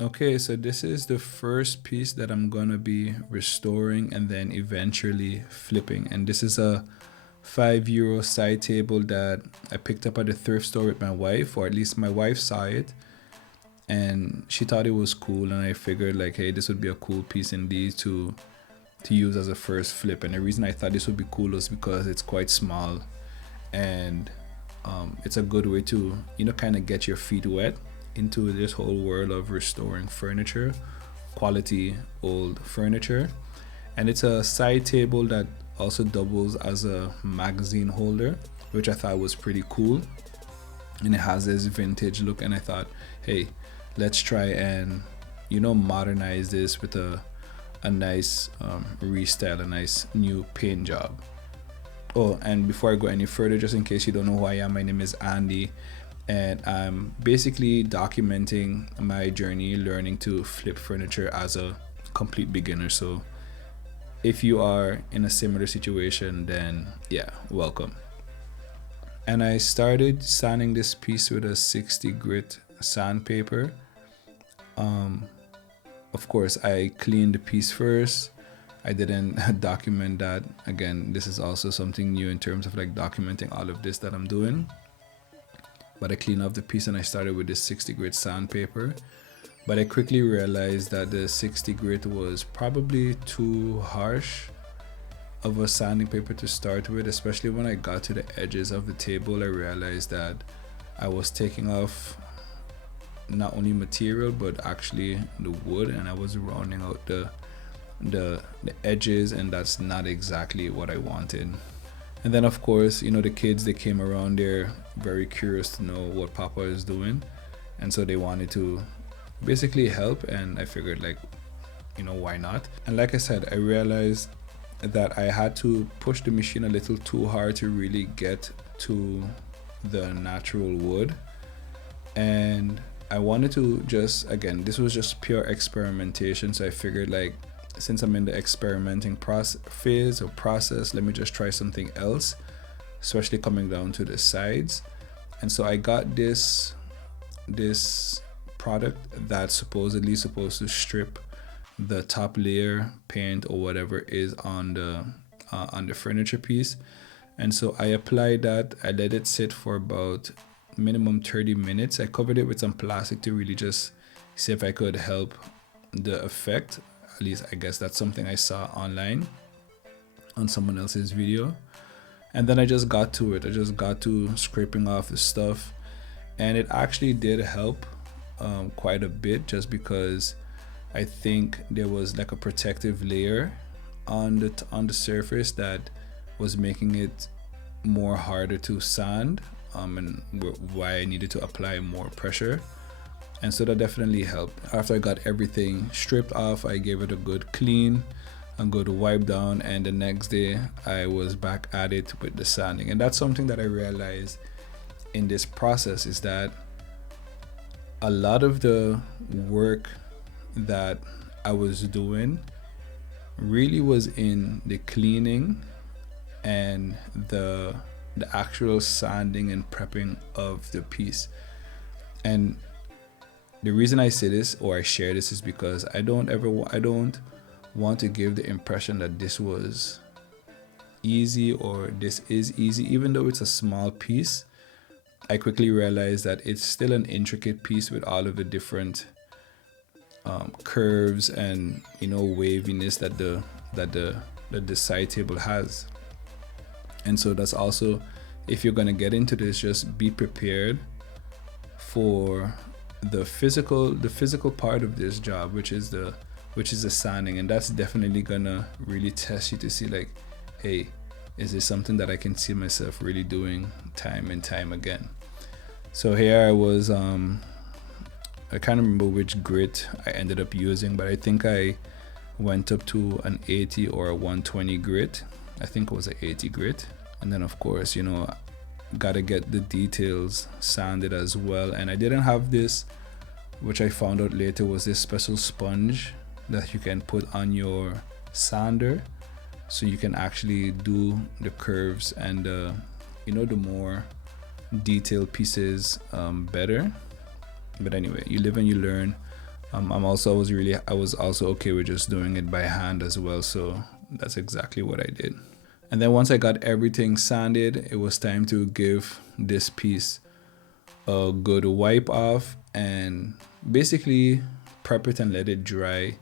Okay, so this is the first piece that I'm gonna be restoring and then eventually flipping. And this is a €5 side table that I picked up at the thrift store with my wife, or at least my wife saw it and she thought it was cool. And I figured like, hey, this would be a cool piece indeed to use as a first flip. And the reason I thought this would be cool was because it's quite small and it's a good way to kind of get your feet wet into this whole world of restoring furniture, quality old furniture. And it's a side table that also doubles as a magazine holder, which I thought was pretty cool. And it has this vintage look, and I thought, hey, let's try and modernize this with a nice restyle, a nice new paint job. Oh, and before I go any further, just in case you don't know who I am, my name is Andy, and I'm basically documenting my journey learning to flip furniture as a complete beginner. So if you are in a similar situation, then yeah, welcome. And I started sanding this piece with a 60 grit sandpaper. Of course, I cleaned the piece first. I didn't document that. Again, this is also something new in terms of like documenting all of this that I'm doing. But I cleaned off the piece and I started with this 60 grit sandpaper. But I quickly realized that the 60 grit was probably too harsh of a sanding paper to start with, especially when I got to the edges of the table. I realized that I was taking off not only material but actually the wood, and I was rounding out the edges, and that's not exactly what I wanted. And then of course, the kids, they came around there very curious to know what Papa is doing, and so they wanted to basically help, and I figured like, why not? And like I said, I realized that I had to push the machine a little too hard to really get to the natural wood. And I wanted to just, again, this was just pure experimentation. So I figured like, since I'm in the experimenting phase or process, let me just try something else, especially coming down to the sides. And so I got this product that's supposedly supposed to strip the top layer paint or whatever is on the furniture piece. And so I applied that. I let it sit for about minimum 30 minutes. I covered it with some plastic to really just see if I could help the effect. At least I guess that's something I saw online on someone else's video. And then I just got to it. I just got to scraping off the stuff, and it actually did help quite a bit, just because I think there was like a protective layer on the surface that was making it more harder to sand, and why I needed to apply more pressure. And so that definitely helped. After I got everything stripped off, I gave it a good clean, a good wipe down, and the next day I was back at it with the sanding. And that's something that I realized in this process, is that a lot of the work that I was doing really was in the cleaning and the actual sanding and prepping of the piece. And the reason I say this, or I share this, is because I don't want to give the impression that this was easy or this is easy. Even though it's a small piece, I quickly realized that it's still an intricate piece with all of the different curves and waviness that the side table has. And so that's also, if you're gonna get into this, just be prepared for the physical part of this job, which is the sanding. And that's definitely gonna really test you to see like, hey, is this something that I can see myself really doing time and time again? So here I was, I can't remember which grit I ended up using, but I think I went up to an 80 or a 120 grit. I think it was an 80 grit. And then of course, gotta get the details sanded as well. And I didn't have this, which I found out later was this special sponge that you can put on your sander, so you can actually do the curves and the more detailed pieces better. But anyway, you live and you learn. I was also okay with just doing it by hand as well. So that's exactly what I did. And then once I got everything sanded, it was time to give this piece a good wipe off and basically prep it and let it dry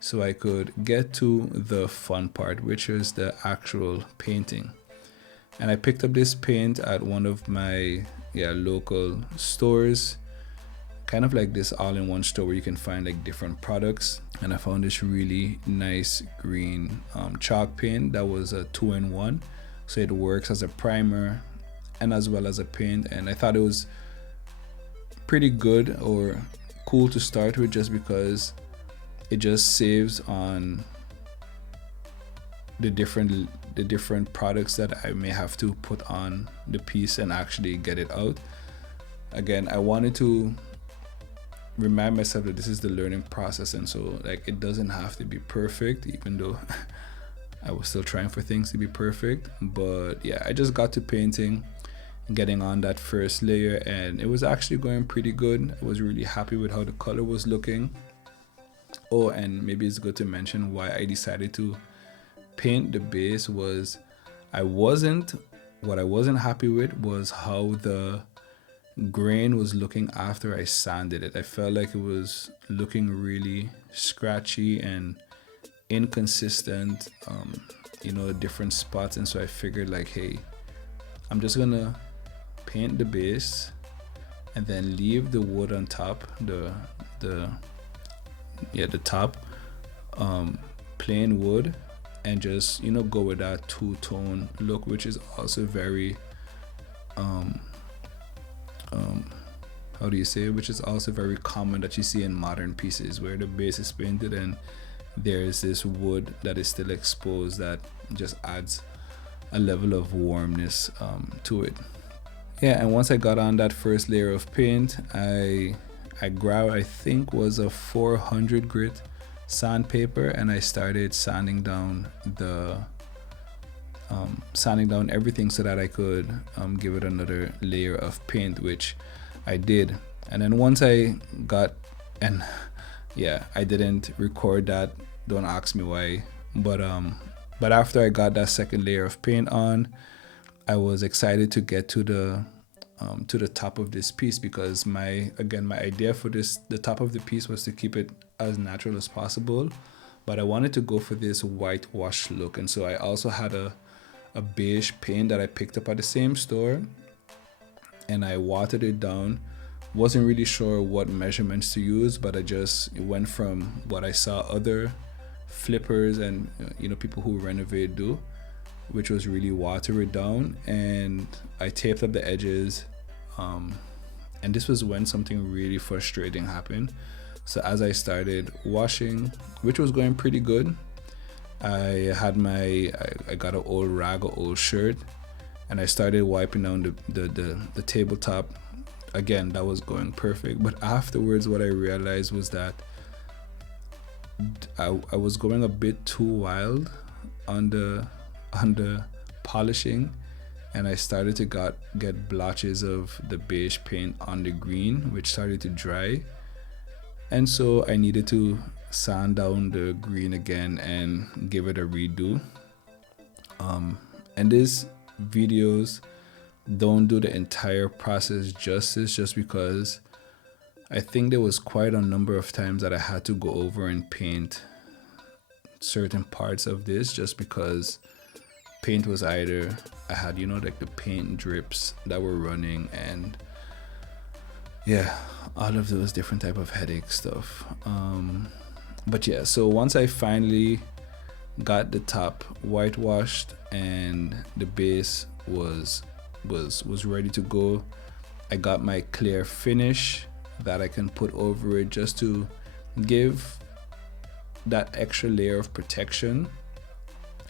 so I could get to the fun part, which is the actual painting. And I picked up this paint at one of my local stores, kind of like this all-in-one store where you can find like different products. And I found this really nice green chalk paint that was a 2-in-1, so it works as a primer and as well as a paint. And I thought it was pretty good or cool to start with, just because it just saves on the different products that I may have to put on the piece and actually get it out. Again, I wanted to remind myself that this is the learning process, and so like it doesn't have to be perfect, even though I was still trying for things to be perfect. But yeah, I just got to painting, getting on that first layer, and it was actually going pretty good. I was really happy with how the color was looking. Oh, and maybe it's good to mention why I decided to paint the base was what I wasn't happy with was how the grain was looking after I sanded it. I felt like it was looking really scratchy and inconsistent, different spots. And so I figured like, hey, I'm just gonna paint the base and then leave the wood on top, the top, plain wood, and just go with that two-tone look, which is also very which is also very common that you see in modern pieces, where the base is painted and there's this wood that is still exposed that just adds a level of warmness to it. Yeah, and once I got on that first layer of paint, I grabbed, I think was a 400 grit sandpaper, and I started sanding down everything so that I could give it another layer of paint, which I did. And then once I got, and yeah, I didn't record that, don't ask me why, but after I got that second layer of paint on, I was excited to get to the top of this piece, because my idea for the top of the piece was to keep it as natural as possible, but I wanted to go for this whitewash look. And so I also had a beige paint that I picked up at the same store, and I watered it down. Wasn't really sure what measurements to use, but I just went from what I saw other flippers and people who renovate do, which was really water it down, and I taped up the edges. And this was when something really frustrating happened. So as I started washing, which was going pretty good, I got an old rag, an old shirt, and I started wiping down the tabletop. Again, that was going perfect. But afterwards, what I realized was that I was going a bit too wild on the polishing, and I started to get blotches of the beige paint on the green, which started to dry. And so I needed to sand down the green again and give it a redo. And these videos don't do the entire process justice, just because I think there was quite a number of times that I had to go over and paint certain parts of this, just because paint was either, I had like the paint drips that were running, and yeah, all of those different type of headache stuff. But yeah, so once I finally got the top whitewashed and the base was ready to go, I got my clear finish that I can put over it, just to give that extra layer of protection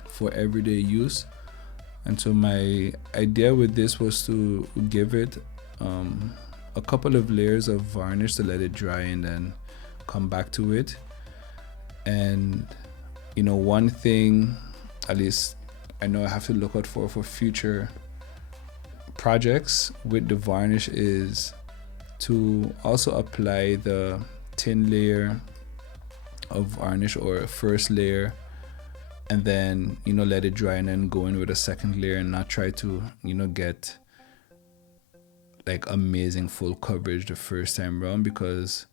for everyday use. And so my idea with this was to give it a couple of layers of varnish to let it dry and then come back to it. And one thing, at least I know I have to look out for future projects with the varnish, is to also apply the thin layer of varnish or a first layer, and then let it dry and then go in with a second layer, and not try to get like amazing full coverage the first time around, because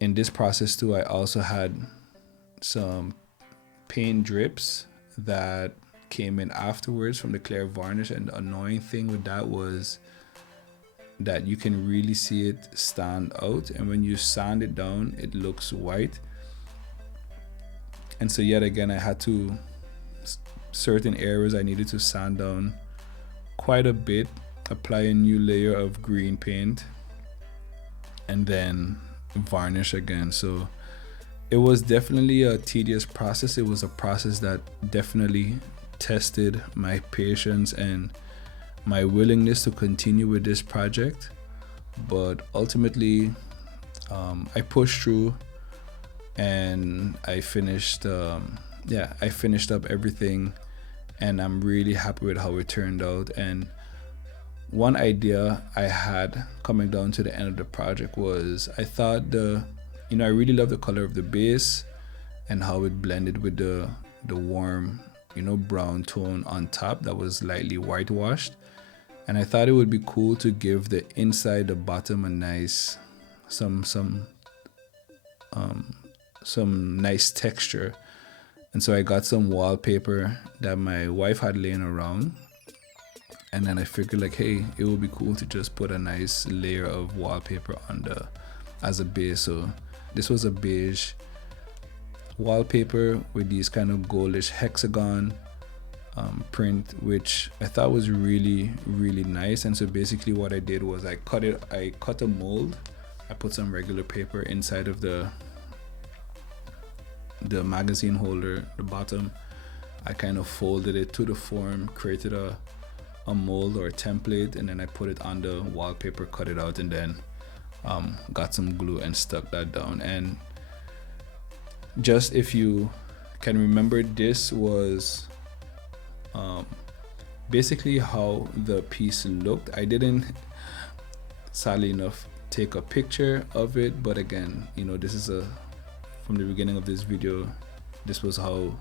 in this process too I also had some paint drips that came in afterwards from the clear varnish, and the annoying thing with that was that you can really see it stand out, and when you sand it down it looks white. And so yet again I had to, certain areas I needed to sand down quite a bit, apply a new layer of green paint, and then varnish again. So it was definitely a tedious process. It was a process that definitely tested my patience and my willingness to continue with this project, but ultimately I pushed through and I finished I finished up everything, and I'm really happy with how it turned out. And one idea I had coming down to the end of the project was, I thought I really love the color of the base and how it blended with the warm brown tone on top that was lightly whitewashed. And I thought it would be cool to give the inside, the bottom a nice some nice texture. And so I got some wallpaper that my wife had laying around, and then I figured like, hey, it would be cool to just put a nice layer of wallpaper on as a base. So this was a beige wallpaper with these kind of goldish hexagon print, which I thought was really nice. And so basically what I did was I cut a mold, I put some regular paper inside of the magazine holder, the bottom. I kind of folded it to the form, created a mold or a template, and then I put it on the wallpaper, cut it out, and then got some glue and stuck that down. And just if you can remember, this was basically how the piece looked. I didn't, sadly enough, take a picture of it, but again, this is from the beginning of this video, this was how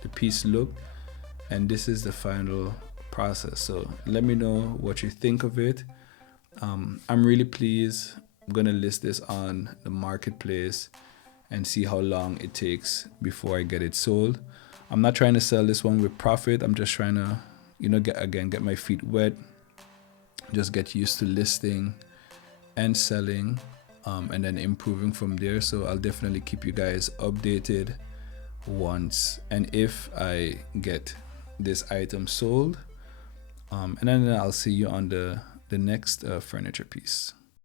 the piece looked, and this is the final process. So let me know what you think of it. I'm really pleased. I'm gonna list this on the marketplace and see how long it takes before I get it sold. I'm not trying to sell this one with profit. I'm just trying to get my feet wet, just get used to listing and selling, and then improving from there. So I'll definitely keep you guys updated once and if I get this item sold, and then I'll see you on the next furniture piece.